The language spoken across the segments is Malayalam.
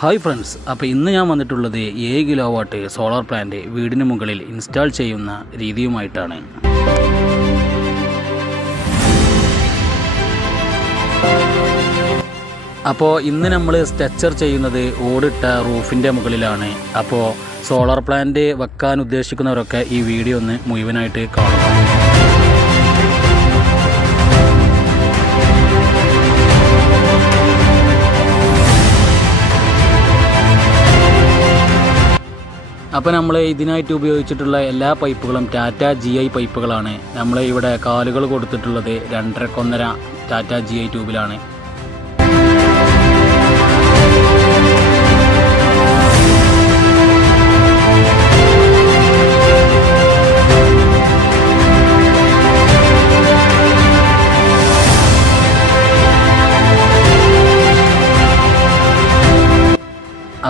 ഹായ് ഫ്രണ്ട്സ് അപ്പോൾ ഇന്ന് ഞാൻ വന്നിട്ടുള്ളത് ഏഴ് കിലോ വാട്ട് സോളാർ പ്ലാന്റ് വീടിന് മുകളിൽ ഇൻസ്റ്റാൾ ചെയ്യുന്ന രീതിയുമായിട്ടാണ്. അപ്പോൾ ഇന്ന് നമ്മൾ സ്ട്രക്ചർ ചെയ്യുന്നത് ഓടിട്ട റൂഫിന്റെ മുകളിലാണ്. അപ്പോൾ സോളാർ പ്ലാന്റ് വെക്കാൻ ഉദ്ദേശിക്കുന്നവരൊക്കെ ഈ വീഡിയോ ഒന്ന് മുഴുവനായിട്ട് കാണുക. അപ്പോൾ നമ്മൾ ഇതിനായിട്ട് ഉപയോഗിച്ചിട്ടുള്ള എല്ലാ പൈപ്പുകളും ടാറ്റ ജി ഐ പൈപ്പുകളാണ്. നമ്മൾ ഇവിടെ കാലുകൾ കൊടുത്തിട്ടുള്ളത് രണ്ടരക്കൊന്നര ടാറ്റ ജി ഐ ട്യൂബിലാണ്.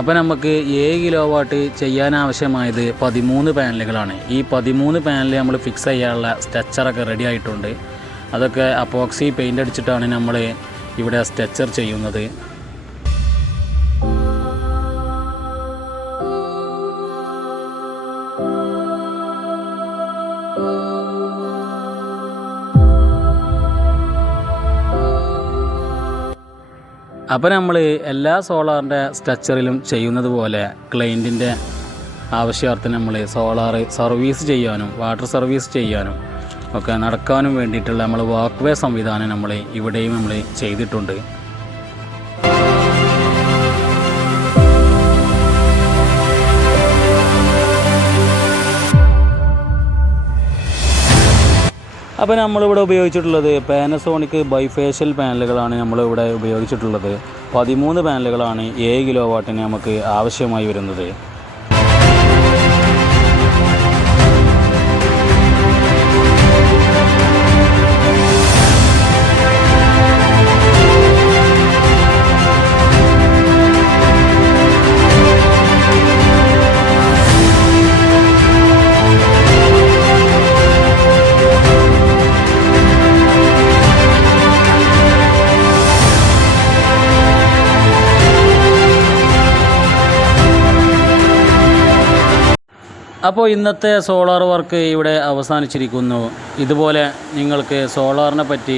അപ്പോൾ നമുക്ക് ഏഴ് കിലോ വാട്ട് ചെയ്യാൻ ആവശ്യമായത് പതിമൂന്ന് പാനലുകളാണ്. ഈ പതിമൂന്ന് പാനൽ നമ്മൾ ഫിക്സ് ചെയ്യാനുള്ള സ്ട്രെച്ചറൊക്കെ റെഡി ആയിട്ടുണ്ട്. അതൊക്കെ അപ്പോക്സി പെയിന്റ് അടിച്ചിട്ടാണ് നമ്മൾ ഇവിടെ സ്ട്രെച്ചർ ചെയ്യുന്നത്. അപ്പോൾ നമ്മൾ എല്ലാ സോളാറിന്റെ സ്ട്രക്ചറിലും ചെയ്യുന്നത് പോലെ ക്ലയന്റിന്റെ ആവശ്യാർത്ഥം നമ്മൾ സോളാർ സർവീസ് ചെയ്യാനും വാട്ടർ സർവീസ് ചെയ്യാനും ഒക്കെ നടക്കാനും വേണ്ടിയിട്ടുള്ള നമ്മൾ വാക്ക്വേ സംവിധാനം നമ്മൾ ഇവിടെയും നമ്മൾ ചെയ്തിട്ടുണ്ട്. അപ്പോൾ നമ്മളിവിടെ ഉപയോഗിച്ചിട്ടുള്ളത് പാനസോണിക് ബൈഫേഷ്യൽ പാനലുകളാണ് നമ്മളിവിടെ ഉപയോഗിച്ചിട്ടുള്ളത്. പതിമൂന്ന് പാനലുകളാണ് ഏഴ് കിലോ വാട്ടിന് നമുക്ക് ആവശ്യമായി വരുന്നത്. അപ്പോൾ ഇന്നത്തെ സോളാർ വർക്ക് ഇവിടെ അവസാനിച്ചിരിക്കുന്നു. ഇതുപോലെ നിങ്ങൾക്ക് സോളാറിനെ പറ്റി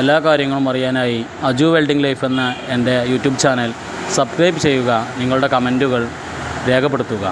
എല്ലാ കാര്യങ്ങളും അറിയാനായി അജു വെൽഡിംഗ് ലൈഫ് എന്ന എന്റെ യൂട്യൂബ് ചാനൽ സബ്സ്ക്രൈബ് ചെയ്യുക നിങ്ങളുടെ കമന്റുകൾ രേഖപ്പെടുത്തുക.